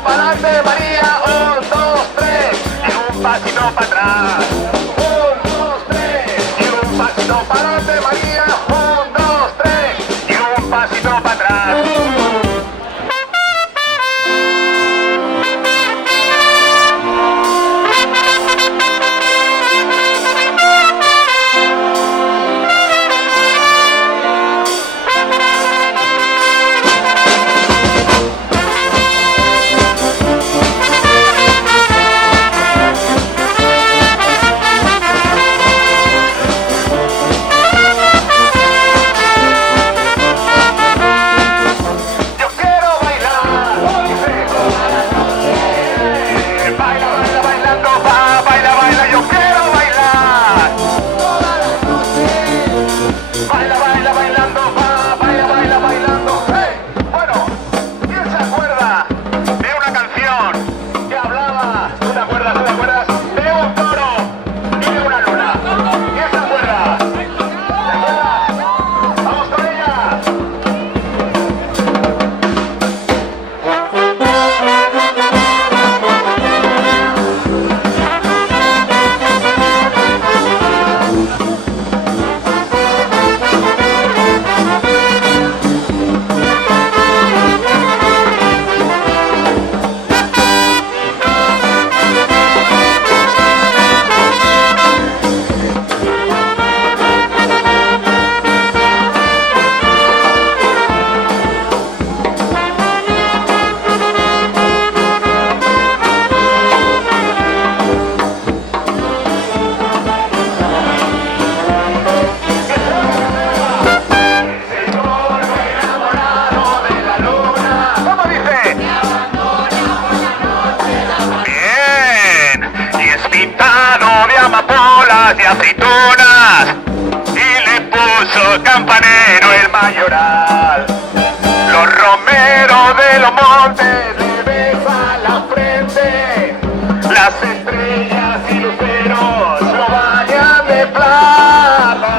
para adelante, María. 1, 2, 3. Y un pasito para atrás. 1, 2, 3. Y un pasito para adelante, María. 1, 2, 3. Y un pasito para atrás. De aceitunas y le puso campanero el mayoral. Los romeros de los montes le besan la frente, las estrellas y luceros lo bañan de plata.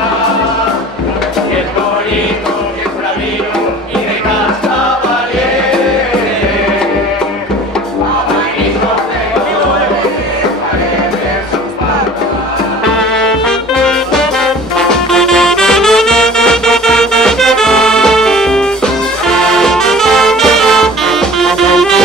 Y es bonito, y es bravino y de casta valiente. Abanicos de colores parecen sus patas. Thank you.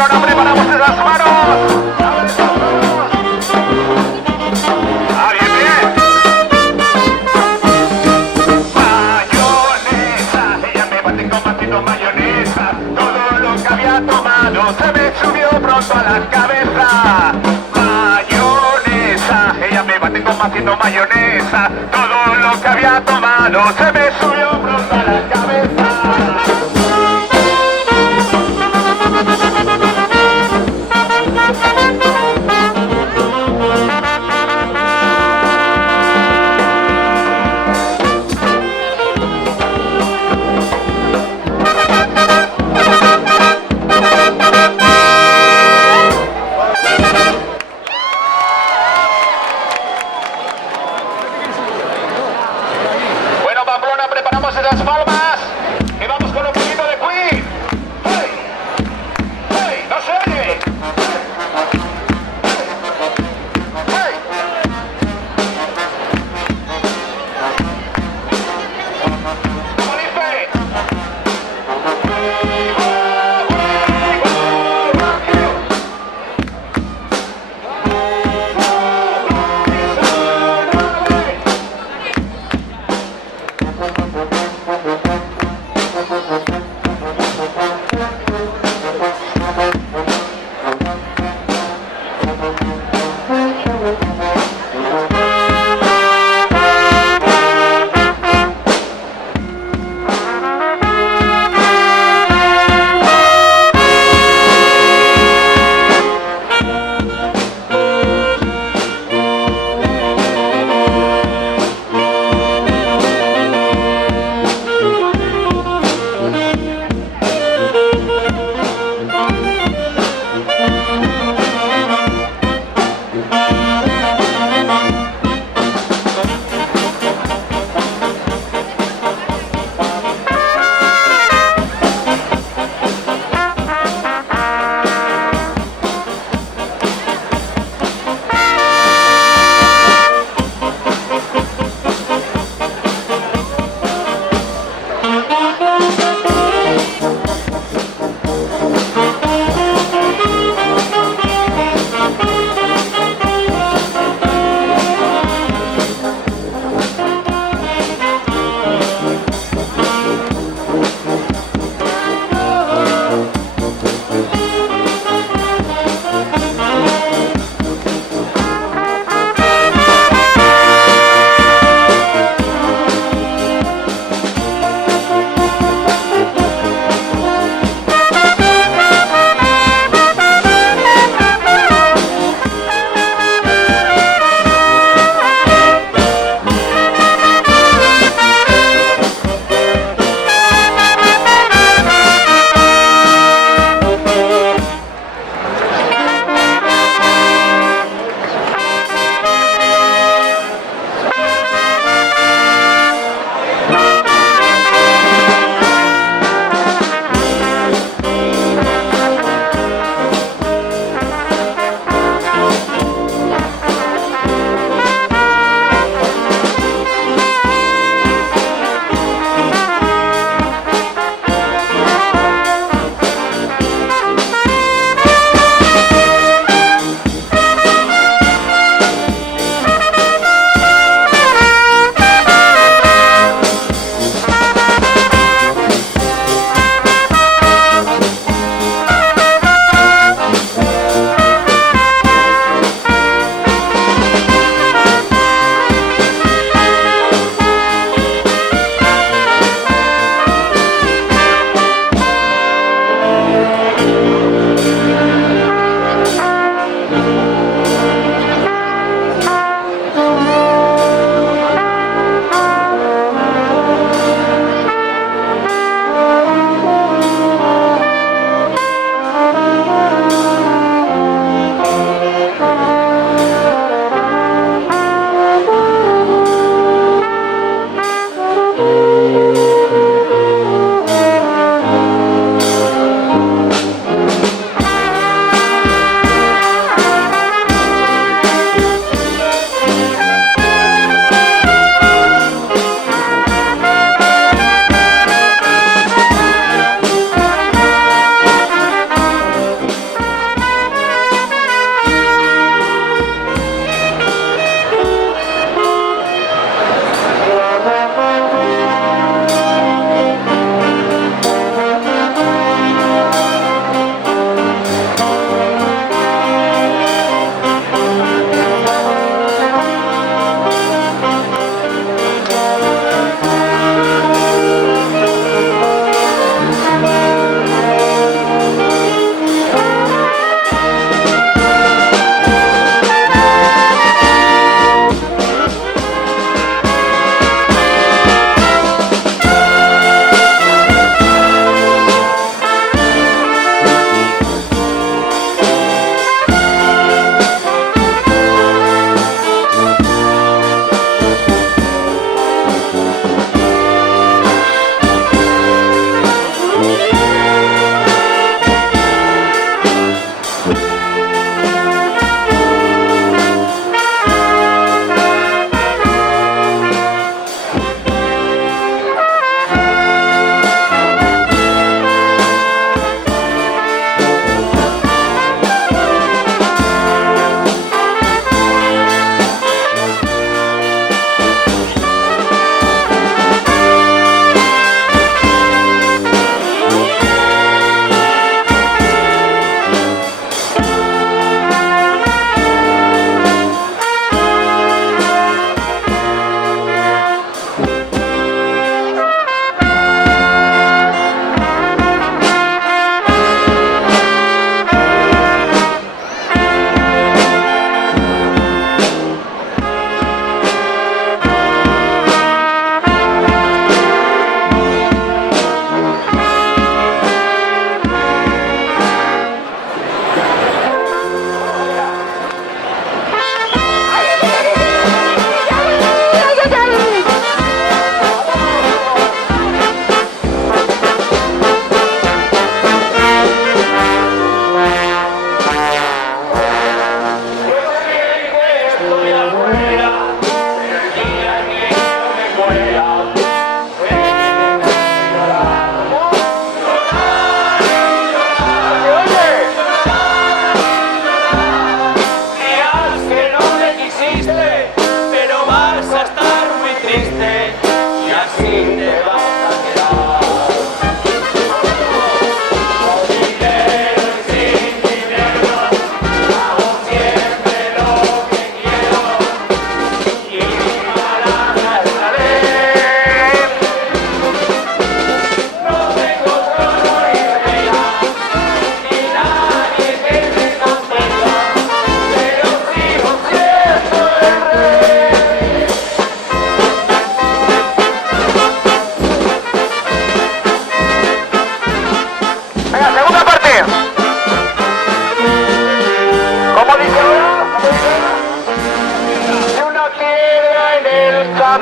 Pamplona, preparamos esas manos. Ah, bien, bien. Mayonesa, ella me bate con vasito mayonesa. Todo lo que había tomado se me subió pronto a la cabeza. Mayonesa, ella me bate con vasito mayonesa. Todo lo que había tomado se me subió pronto a la cabeza. Bueno, Pamplona,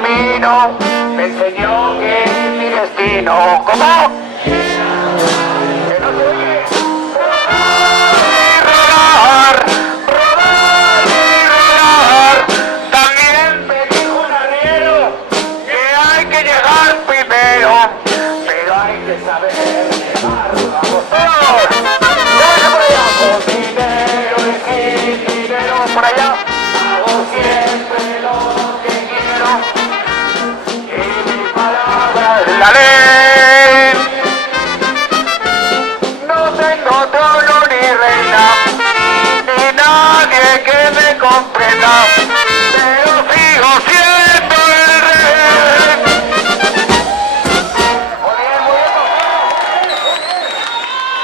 camino me enseñó que es mi destino. ¿Cómo? Que no se oye. Rodar y rodar. También me dijo un arriero que hay que llegar primero, pero hay que saber llegar. ¡Vamos todos! ¡Vamos por allá! Con dinero y sin dinero por allá. Hago siempre lo que quiero y mi palabra es la ley. No tengo trono ni reina, ni nadie que me comprenda, pero sigo siendo el rey. Muy bien, muy bien.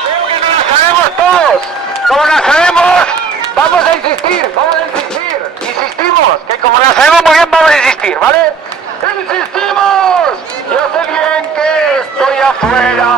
Creo que no la sabemos todos. Como la sabemos, vamos a insistir, vamos a insistir. Insistimos, que como la sabemos muy bien, vamos a insistir, ¿vale? ¡Insistimos! Yo sé bien que estoy afuera.